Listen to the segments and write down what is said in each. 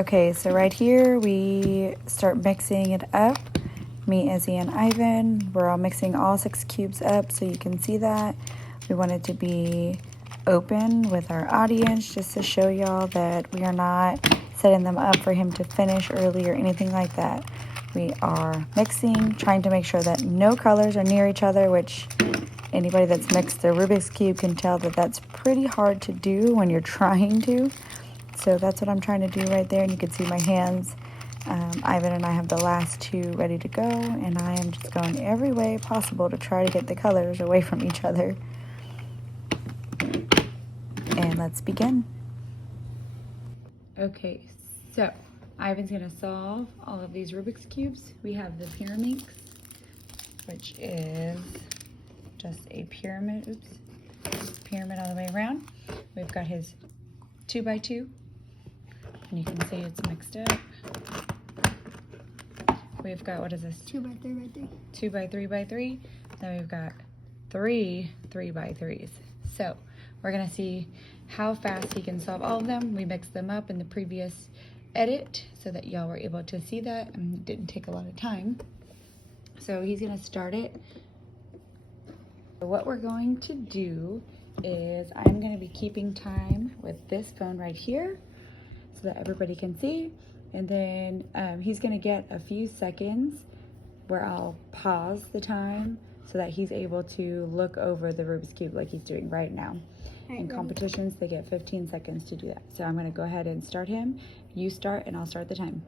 Okay, so right here we start mixing it up. Me, Izzy, and Ivan, we're all mixing all 6 cubes up so you can see that. We want it to be open with our audience just to show y'all that we are not setting them up for him to finish early or anything like that. We are mixing, trying to make sure that no colors are near each other, which anybody that's mixed the Rubik's Cube can tell that that's pretty hard to do when you're trying to. So that's what I'm trying to do right there, and you can see my hands. Ivan and I have the last 2 ready to go, and I am just going every way possible to try to get the colors away from each other. And let's begin. Okay, so Ivan's going to solve all of these Rubik's Cubes. We have the pyramid, which is just a pyramid, pyramid all the way around. We've got his 2x2. And you can see it's mixed up. We've got, what is this? 2x3x3. 2x3x3. Then we've got 3 3x3s. So we're gonna see how fast he can solve all of them. We mixed them up in the previous edit so that y'all were able to see that, and it didn't take a lot of time. So he's gonna start it. So what we're going to do is I'm gonna be keeping time with this phone right here, so that everybody can see, and then he's gonna get a few seconds where I'll pause the time so that he's able to look over the Rubik's Cube like he's doing right now. In competitions, they get 15 seconds to do that. So I'm gonna go ahead and start him. You start and I'll start the time.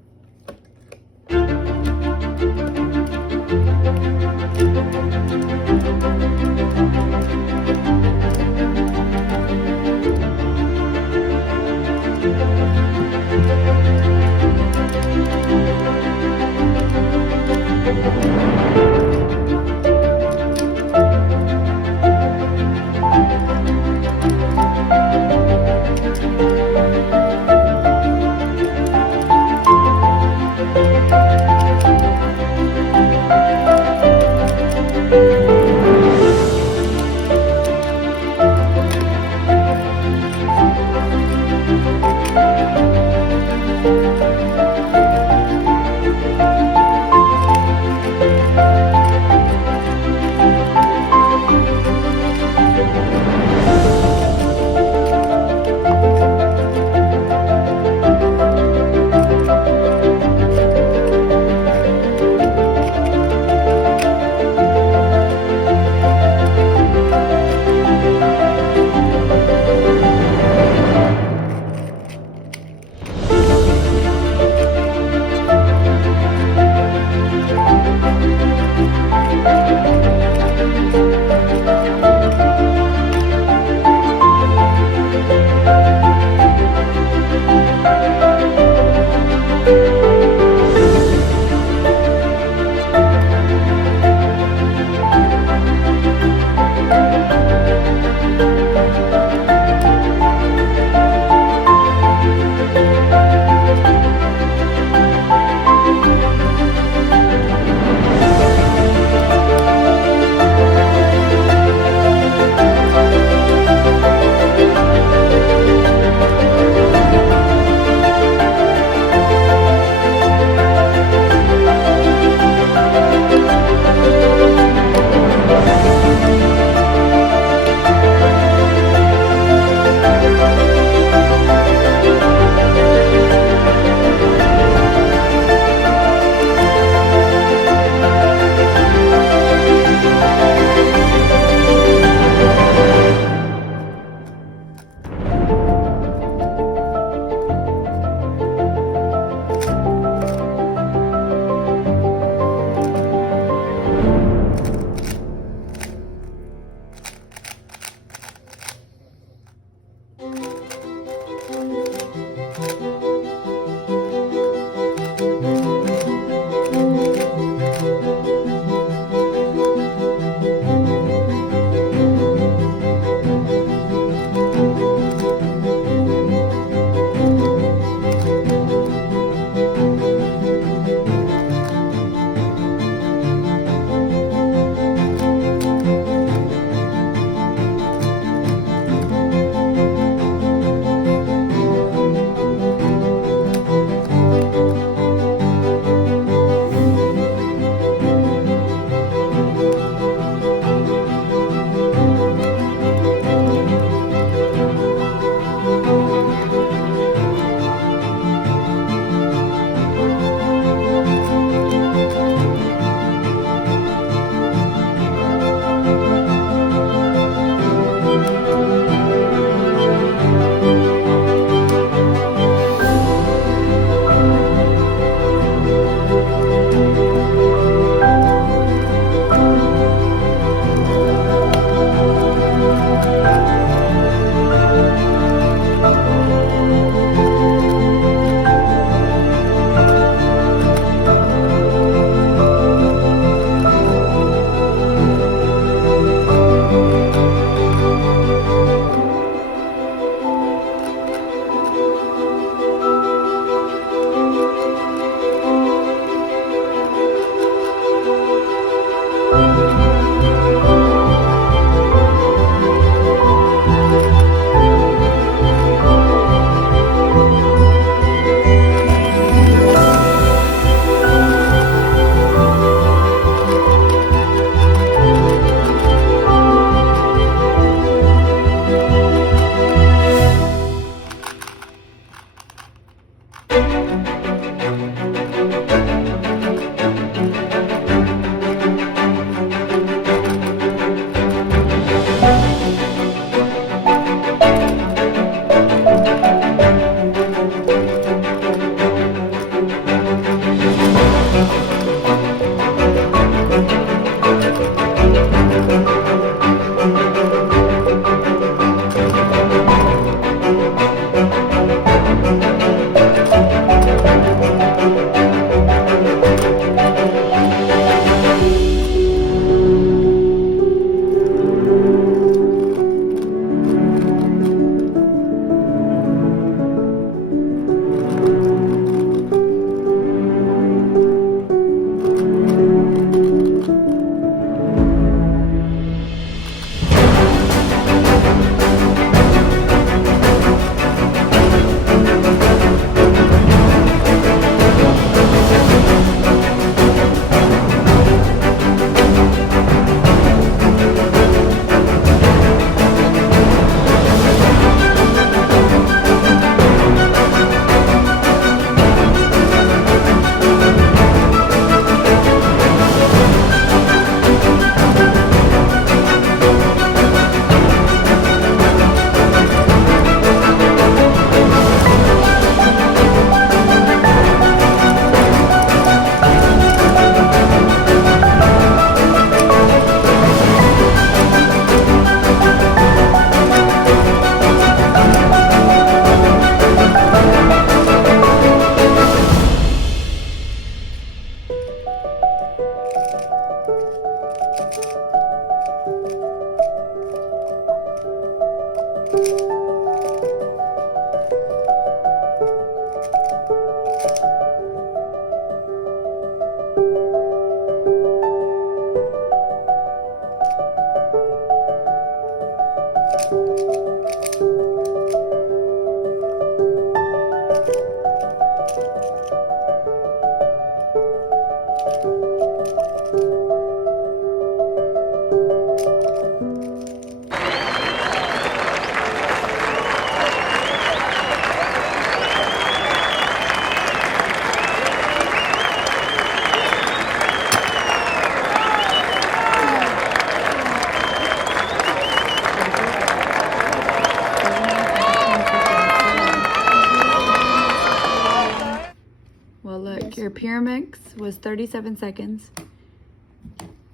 Well, look, your Pyramix was 37 seconds.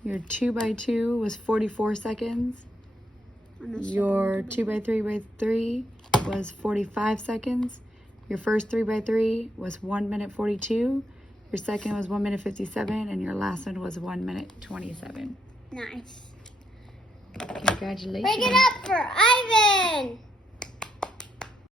Your 2x2 was 44 seconds. Your 2x3x3 was 45 seconds. Your first 3x3 was 1 minute 42. Your second was 1 minute 57, and your last one was 1 minute 27. Nice. Congratulations. Break it up for Ivan.